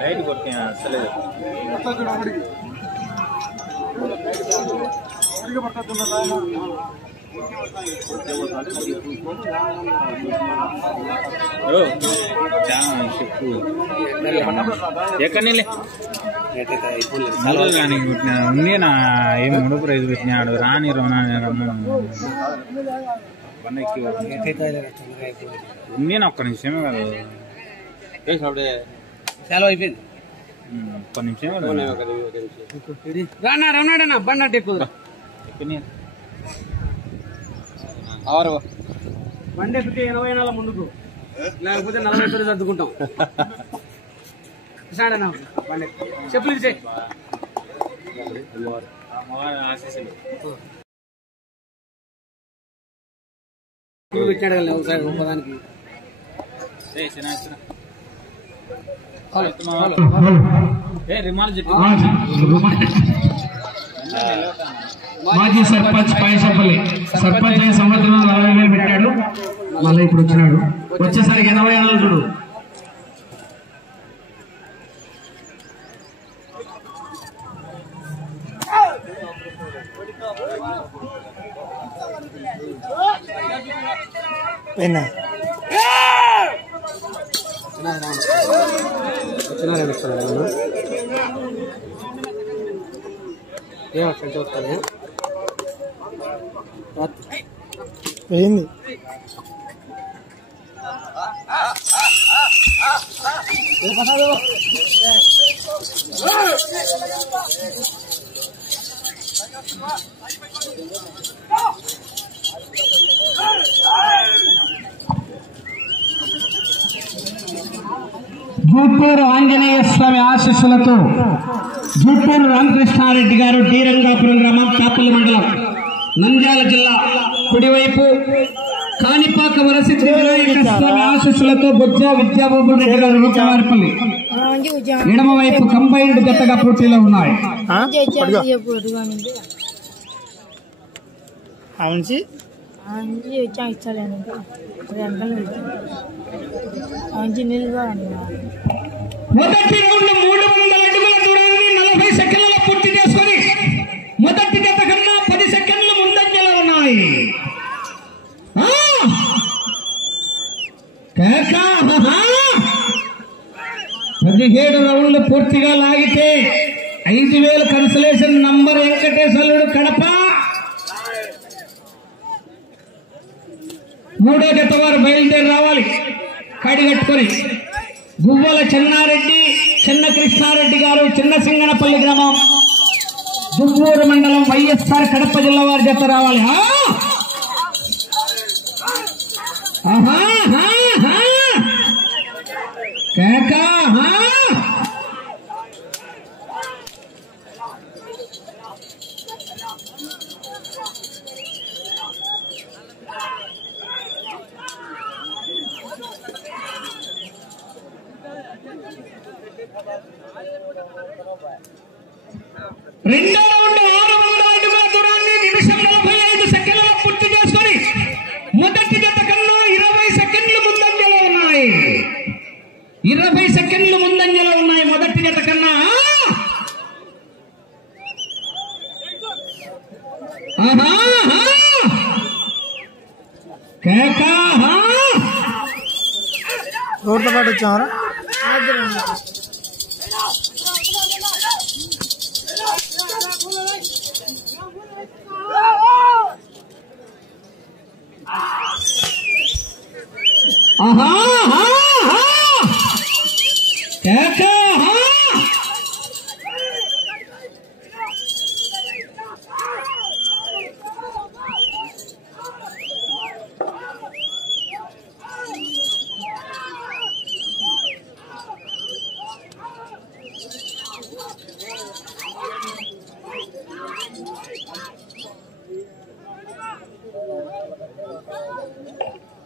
Light కొట్టి అసలేదు చెప్పు ఎక్కడి కానీ ఉంది నా ఏం మూడు ప్రైజ్ పెట్టినాడు రాని ఉంది నా ఒక్క నిమిషమే కాదు సెలవు అయిపోయింది ఒక్క నిమిషమే రానా రమణాడన్నా బండి అంటే ఎక్కువ బండి ఎక్కితే 80 నెలల ముందుకు లేకపోతే 40 సర్దుకుంటాం బండి చెప్పులు ఇచ్చే పెట్టాడు ఒకసారి ఒక్కదానికి మాజీ సర్పంచ్ పాయసపల్లి సర్పంచ్ అయిన సంవత్సరం 40,000 పెట్టాడు. మళ్ళీ ఇప్పుడు వచ్చినాడు. వచ్చేసరికి 80 ఏళ్ళు చూడు. ఏంది జూపూరు ఆంజనేయ స్వామి ఆశీస్సులతో జూపూరు రామకృష్ణారెడ్డి గారు డి రంగాపురం గ్రామం కాపల్లి మండలం నంద్యాల జిల్లా కుడివైపు కాణిపాక వరసిద్ధి వినాయక స్వామి ఆశీస్సులతో బొజ్జ విద్యాబాబు రెడ్డి గారు రూపవారిపల్లి ఎడమ వైపు కంబైన్డ్ జట్టగా పోటీలో ఉన్నాయి. మొదటి రౌండ్ 300 అడుగుల దూరాన్ని 40 సెకండ్లలో పూర్తి చేసుకుని మొదటి జత కన్నా 10 సెకండ్లు ముందంజలో ఉన్నాయి. 17 రౌండ్లు పూర్తిగా లాగితే 5,000 కన్సలేషన్ నంబర్ వెంకటేశ్వరుడు కడప. మూడో జత వారు బయలుదేరి రావాలి కడిగట్టుకొని. గువ్వల చెన్నారెడ్డి చిన్న కృష్ణారెడ్డి గారు చిన్న సింగనపల్లి గ్రామం దువ్వూరు మండలం వైఎస్ఆర్ కడప జిల్లా వారి జత రావాలి. రెండో రౌండ్ 600 అడుగుల దూరాన్ని నిమిషం 45 సెకండ్లలో పూర్తి చేసుకొని మొదటి జత కన్నా 20 సెకండ్లు ముందంజలో ఉన్నాయి. 20 సెకండ్లు ముందంజలో ఉన్నాయి మొదటి జత కన్నా. రోడ్ల పాటు వచ్చామరా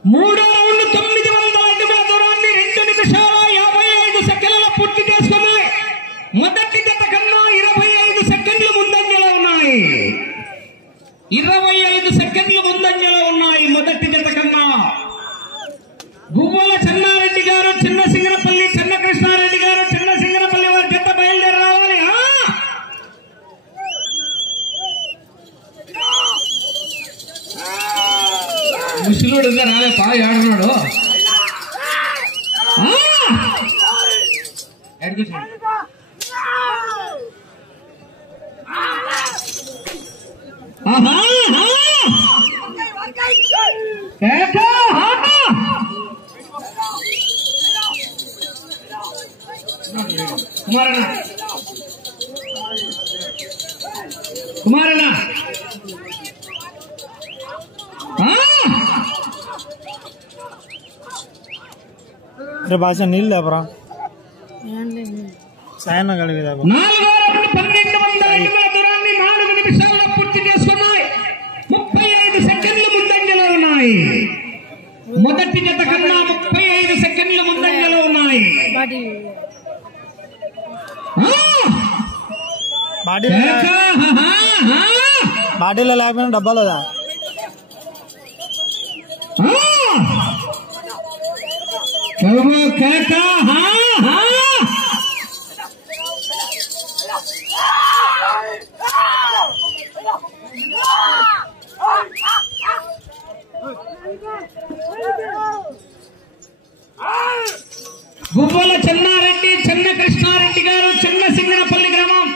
మూడో రౌండ్ 900 అడుగుల దూరాన్ని 2 నిమిషాల 55 సెకండ్ల పూర్తి కుమారన్న అరే భాష నీళ్ళు లేపరా సాయన్న గడివి 1200 అడుగుల దూరాన్ని 4 నిమిషాల్లో పూర్తి చేసుకున్నాయి. 35 సెకండ్లు ముందంజలో ఉన్నాయి. మొదటి జత కన్నా 35 సెకండ్లు ముందంజలో ఉన్నాయి. బాటిల్లో లేకపోయినా డబ్బాలోదా గువ్వల చెన్నారెడ్డి చెన్న కృష్ణారెడ్డి గారు చిన్న సింగనపల్లి గ్రామం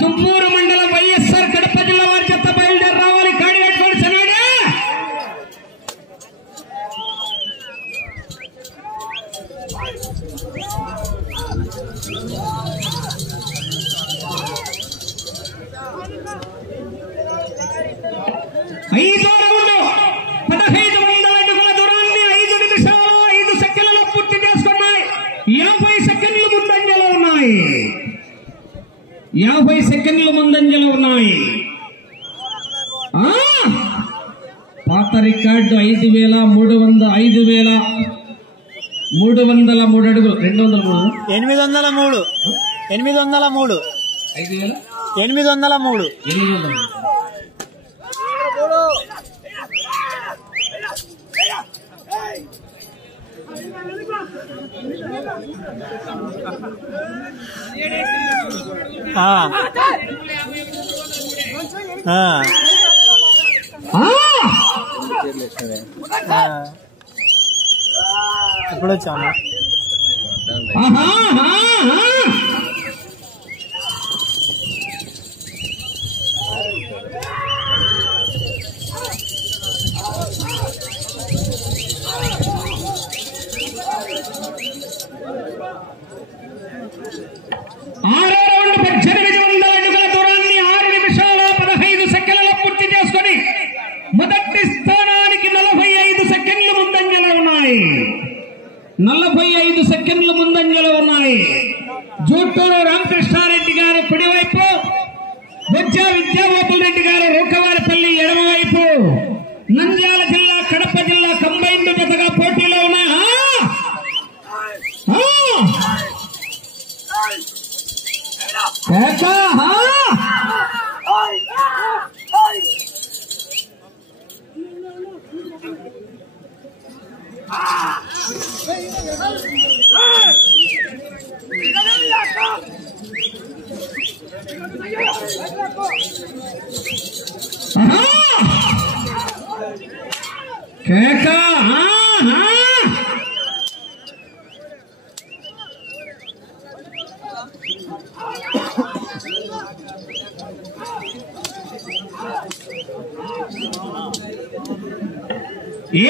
దుమ్మూరు మండలం వైఎస్ఆర్ కడప జిల్లా వారి చెత్త బయలుదేరి రావాలి. కాడి కట్టుకొని సనాడే ఐదో రౌండ్ 1500 అడుగుల దూరాన్ని 5 నిమిషాలు 5 సెకండ్లలో పూర్తి చేసుకున్నాయి. 50 సెకండ్లు ముందంజలో ఉన్నాయి. 50 సెకండ్లు ముందంజలో ఉన్నాయి. పాత రికార్డు 5303 అడుగులు 803 ఎప్పుడు వచ్చాము ఆరో రౌండ్ 1800 అడుగుల దూరాన్ని 6 నిమిషాల 15 సెకండ్లలో పూర్తి చేసుకుని మొదటి స్థానానికి 45 సెకండ్లు ముందంజలో ఉన్నాయి. 45 సెకండ్లు ముందంజలో ఉన్నాయి. జూటూరు రామకృష్ణారెడ్డి గారు కుడివైపు, బొజ్జా విద్యాబాబుల్ రెడ్డి గారు రూకవారిపల్లి ఎడమవైపు. నంద్యాల జిల్లా కడప జిల్లా కంబైన్డ్ జతగా పోటీలో ఉన్నాయి.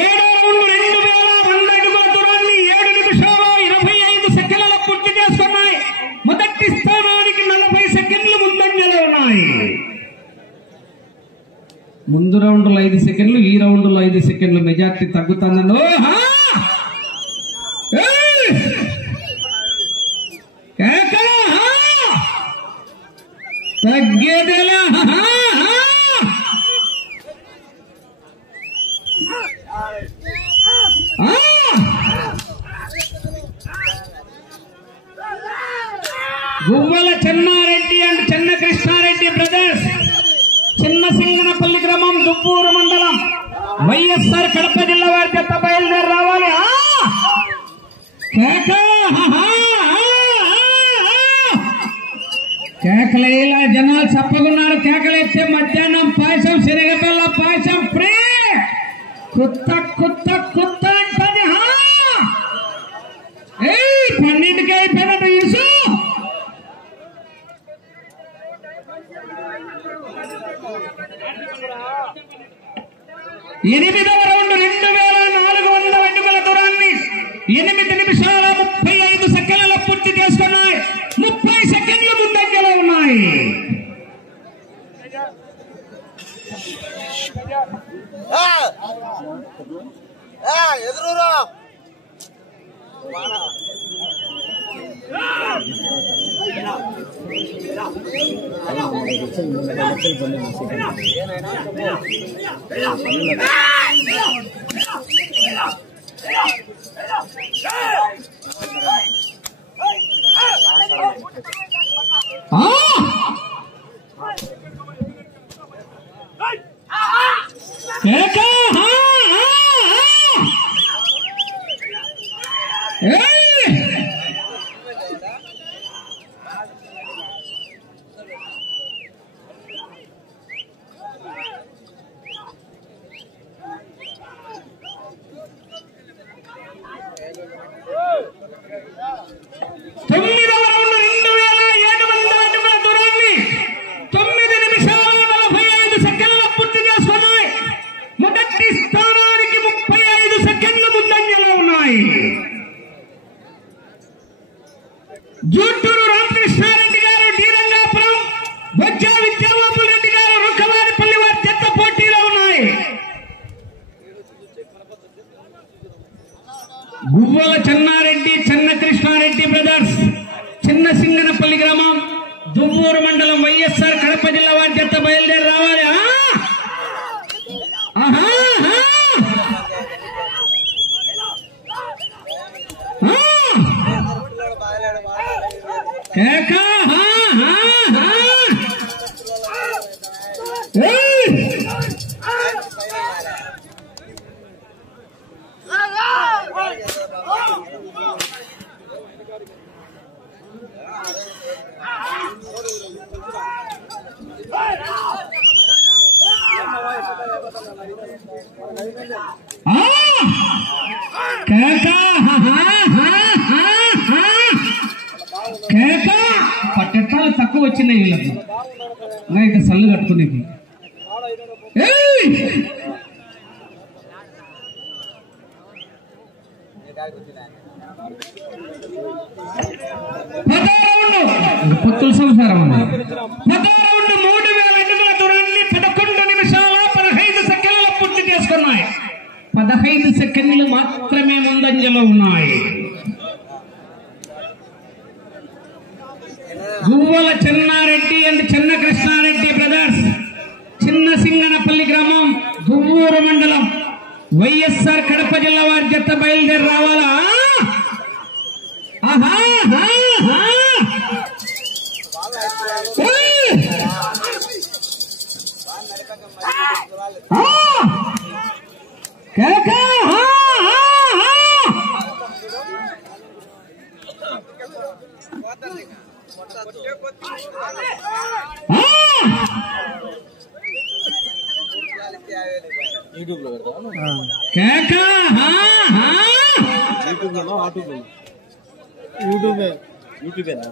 ఏడో రౌండ్ 2100 అడుగుల దూరాన్ని 7 నిమిషాలు 25 సెకండ్లలో పూర్తి చేసుకున్నాయి. మొదటి స్థానానికి 40 సెకండ్లు ముందంజలో ఉన్నాయి. ముందు రౌండ్లో 5 సెకండ్లు, ఈ రౌండ్లో 5 సెకండ్లు మెజార్టీ తగ్గుతుందను తగ్గేదేలా. గువ్వల చెన్నారెడ్డి అండ్ చెన్న కృష్ణారెడ్డి బ్రదర్స్, చిన్న సింగనపల్లి గ్రామం, దుబ్బూరు మండలం, వైఎస్ఆర్ కడప జిల్లా వారి చెత్త బయలుదేరి రావాలి. కేకలేలా జనాలు చప్పకున్నారు. కేకలేస్తే మధ్యాహ్నం పాయసం, శనగబెల్ల పాయసం ఫ్రీ. కుత్త కుత్త కుత్త అంటది. 12కి అయిపోయినట్టు ఇసు 8వ రౌండ్ 2400 అడుగుల దూరాన్ని 8 నిమిషాల 35 సెకండ్లలో పూర్తి చేసుకున్నాయి. 30 సెకండ్లు ముందంజలో ఉన్నాయి. ఎదురురా జూటూరు రామకృష్ణారెడ్డి గారు డి రంగాపురం, బొజ్జ విద్యాబాబు రెడ్డి గారు రుక్కవారిపల్లి వారి జత పోటీలో ఉన్నాయి. గువ్వల చెన్నారెడ్డి చెన్న కృష్ణారెడ్డి బ్రదర్స్ చిన్న సింగనపల్లి గ్రామం దువ్వూరు మండలం వైఎస్ఆర్ కడప జిల్లా వారి జత బయలుదేరి రావాలి. పట్టెట్టాలు తక్కువ వచ్చినాయి వీళ్ళకి, నైట్ సల్లు కట్టుకునేది. పొత్తుల సంసారం 3000 అడుగుల దూరాన్ని 11 నిమిషాల 15 సెకండ్ల పూర్తి చేసుకున్నాయి. 15 సెకండ్లు మాత్రమే ముందంజలో ఉన్నాయి. గువ్వల చెన్నారెడ్డి అండ్ చెన్న కృష్ణారెడ్డి బ్రదర్స్ చిన్న సింగనపల్లి గ్రామం దువ్వూరు మండలం వైఎస్ఆర్ కడప జిల్లా వారి జత బయలుదేరి రావాలా. యూట్యూబేనా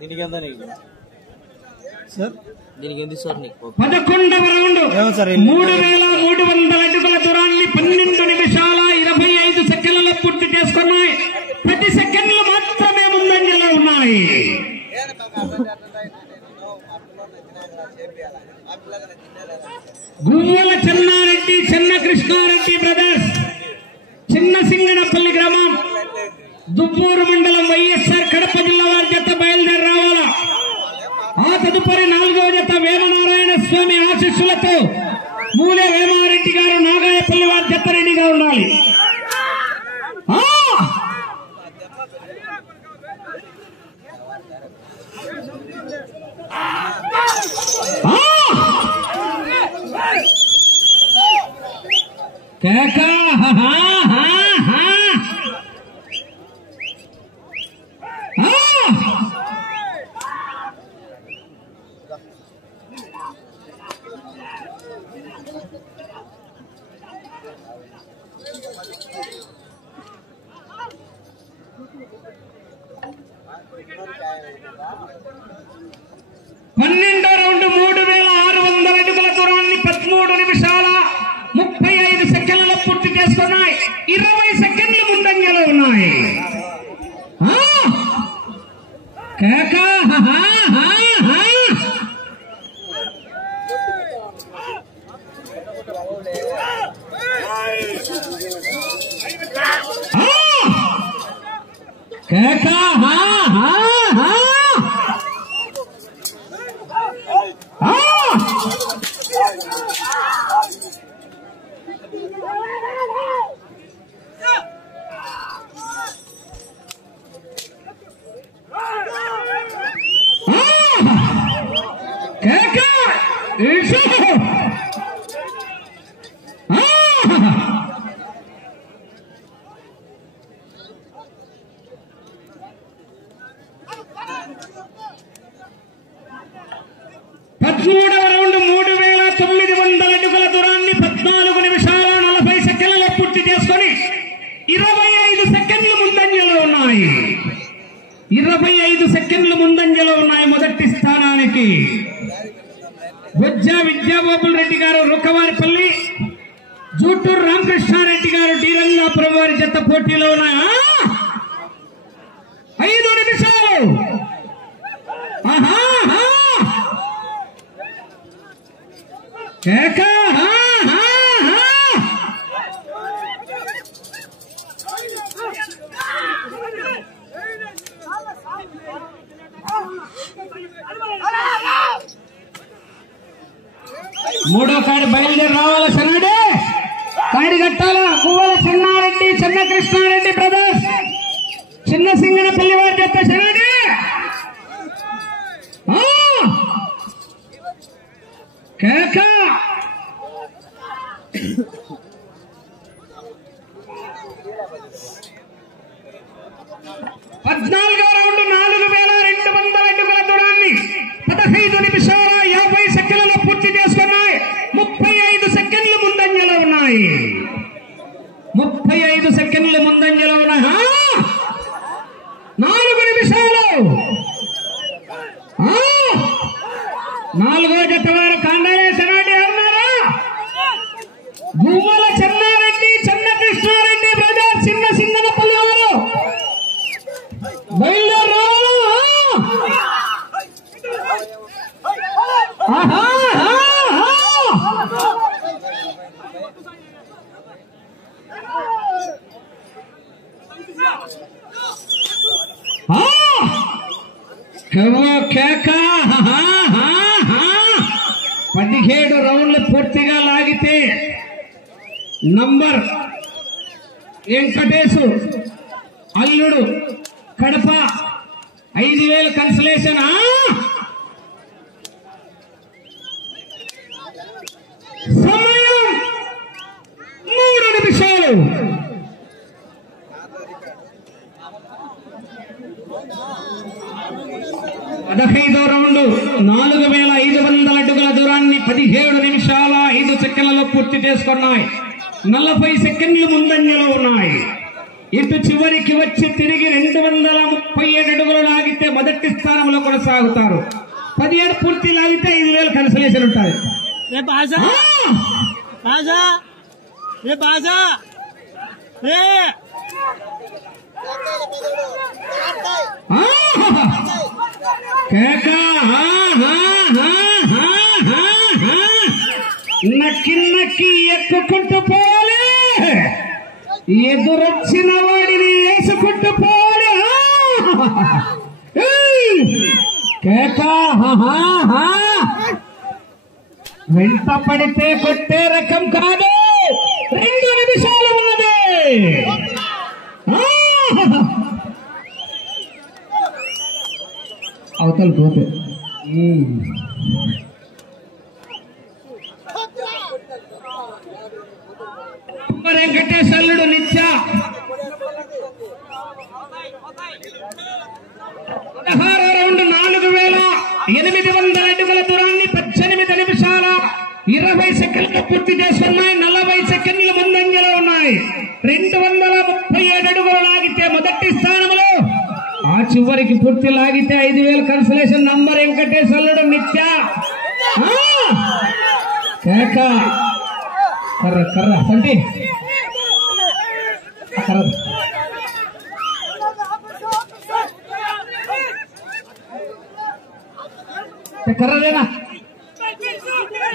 దీనికి ఎంత సార్? దీనికి ఎంత సార్? 11వ రౌండ్ 3300 అడుగుల దూరాన్ని 12 నిమిషాల 25 సెకండ్లలో పూర్తి చేసుకున్నాయి. 10 సెకండ్లు మాత్రమే ముందంజలో ఉన్నాయి. గువ్వల చెన్నారెడ్డి చెన్న కృష్ణారెడ్డి బ్రదర్స్ చిన్న సింగనపల్లి గ్రామం దువ్వూరు మండలం వైఎస్ఆర్ కడప జిల్లా వారి జత బయలుదేరి రావాలా. ఆ తదుపరి 4వ జత వేమనారాయణ స్వామి ఆశీస్సులతో మూలే వేమారెడ్డి గారు నాగాయపల్లి వారి జత రెడీగా ఉండాలి. 12వ రౌండ్ 3600 అడుగుల దూరాన్ని 13 నిమిషాల 35 సెకండ్లలో పూర్తి చేసుకున్నాయి. 20 సెకండ్లు ముందంజలో ఉన్నాయి. పదమూడవ రౌండ్ 3900 అడుగుల దూరాన్ని 14 నిమిషాల 40 సెకండ్లలో పూర్తి చేసుకొని 25 సెకండ్లు ముందంజలో ఉన్నాయి. 25 సెకండ్లు ముందంజలో ఉన్నాయి. మొదటి స్థానానికి బొజ్జ విద్యాబాబుల్ రెడ్డి గారు రుక్కవారిపల్లి, జూటూరు రామకృష్ణారెడ్డి గారు టీరంగాపురం వారి జత పోటీలో ఉన్నాయి. 5 నిమిషాలు. మూడో కాడి బయలుదేరి రావాలా శనాడే కాడి కట్టాలా. పువ్వుల చిన్నారెడ్డి, చిన్న కృష్ణారెడ్డి బ్రదర్స్, చిన్న సింగనపల్లి వారి జత శనాడే. కేక 14వ రౌండ్ 4200 అడుగుల దూరాన్ని 15 నిమిషాల 50 సెకండ్లలో పూర్తి చేసుకున్నాయి. 35 సెకండ్లు ముందంజలో ఉన్నాయి. 35 సెకండ్లు ముందంజలో ఉన్నాయి. 4 నిమిషాలు. 4వ జత వారు కాండాలేశనాడి అన్నారా. పువ్వుల చెన్నారెడ్డి, చిన్న కృష్ణారెడ్డి బ్రదర్, చిన్న సింగనపల్లి వారు బయలుదేరు. కేక 17 రౌండ్లు పూర్తిగా లాగితే నంబర్ వెంకటేశు అల్లుడు కడప 5000 కన్సలేషన్. సమయం 3 నిమిషాలు. పదహైదో రౌండ్ 4500 అడుగుల దూరాన్ని 17 నిమిషాల 5 సెకండ్లలో పూర్తి చేసుకున్నాయి. 40 సెకండ్లు ముందంజలో ఉన్నాయి. ఇటు చివరికి వచ్చి తిరిగి 237 అడుగులు లాగితే మొదటి స్థానంలో కొనసాగుతారు. 17 పూర్తి లాగితే 5000 కన్సలేషన్ ఉంటాయి. నక్కి నక్కి ఎక్కుకుంటూ పోవాలి. ఎదురొచ్చిన వాడిని వేసుకుంటూ పోవాలి. వెంట పడితే కొట్టే రకం కాదు. 2 నిమిషాలు ఉన్నది. అవతల పోతే వెంకటేశ్వరుడు నిత్య 16వ రౌండ్ 4800 అడుగుల దూరాన్ని 18 నిమిషాల 20 సెకండ్లు పూర్తి చేసుకున్నాయి. 40 సెకండ్లు ముందంజలో ఉన్నాయి. 237 అడుగులు లాగితే మొదటి స్థానంలో. ఆ చివరికి రౌండ్లకి పూర్తి లాగితే 5,000 కన్సలేషన్. నంబర్ వెంకటేశ్వరుడు నిత్య కేక కర్ర కర్ర సంటి కర్రలేనా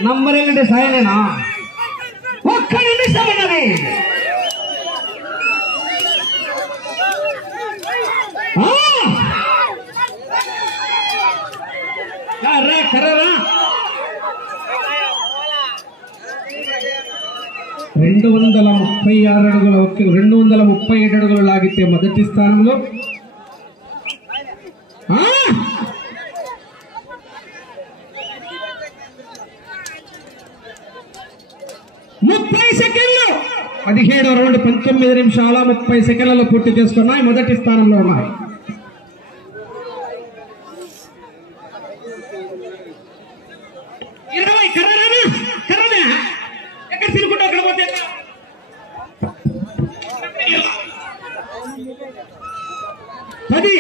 నంబర్ ఏంటంటే సాయలేనా ఒక్క నిమిషం ఉన్నది. కర్రరా 236 అడుగుల 237 అడుగులు లాగితే మొదటి స్థానంలో. 30 సెకండ్లు 17వ రౌండ్ 19 నిమిషాల 30 సెకండ్లలో పూర్తి చేసుకున్నాయి. మొదటి స్థానంలో ఉన్నాయి. ఎక్కడ తిరుగుంటా అక్కడ పోతే 10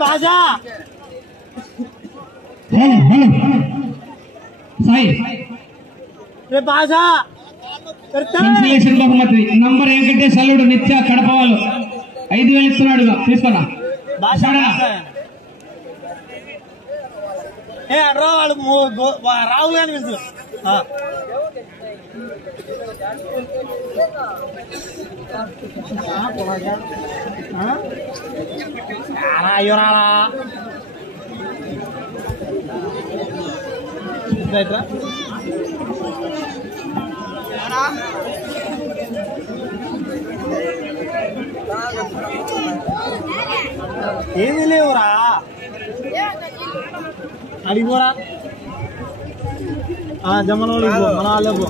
బాజా సాయి బాజా కన్సలేషన్ బహుమతి నంబర్ వెంకటేశ్వరుడు నిత్య కడప వాళ్ళు 5,000 ఇస్తున్నాడు. తీసుకోరా వాళ్ళు రావు కానీ తెలుసు. అయ్యోరాలా ఏది లేవురా అడిగిపోరా జమనోడు మన వాళ్ళకు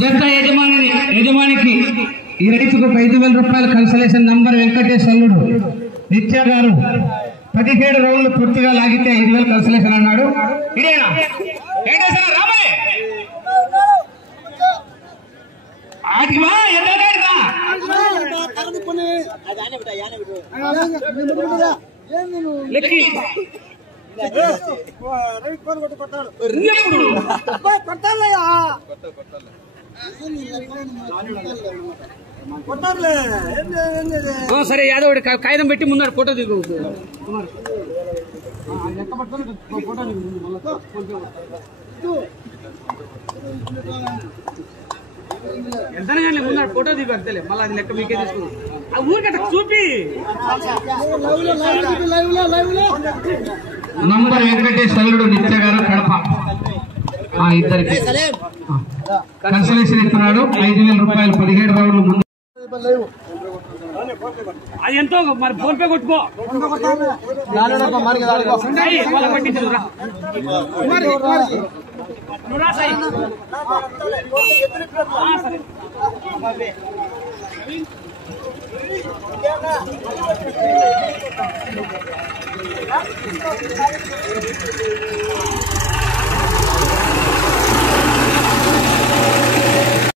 జత యజమానికి ఈ రైతుకు 5,000 రూపాయల కన్సలేషన్. నంబర్ వెంకటేశ్వరుడు నిత్య గారు 17 రౌండ్లు పూర్తిగా లాగితే 5,000 కన్సలేషన్ అన్నాడు. ఇదేనా రామలే ఆటికి వా లెక్కి సరే యాదవ్ కాగితం పెట్టి ముందు ఫోటో దిగు. ఎంతనే కానీ ముందు ఫోటో దిగు అంతలే మళ్ళీ అది లెక్క మీకే తీసుకున్నాం. ఆ ఊరికట్ట చూపి నంబర్ వెంకటేశ్వరుడు నిత్య గారు కడప ఇద్దరికి కన్సలేషన్ ఇస్తున్నాడు. 5,000 రూపాయలు 17 రౌండ్లు ముందు అది ఎంతో మరి ఫోన్ పే కొట్టుకో వాళ్ళ పట్టించదురా సరే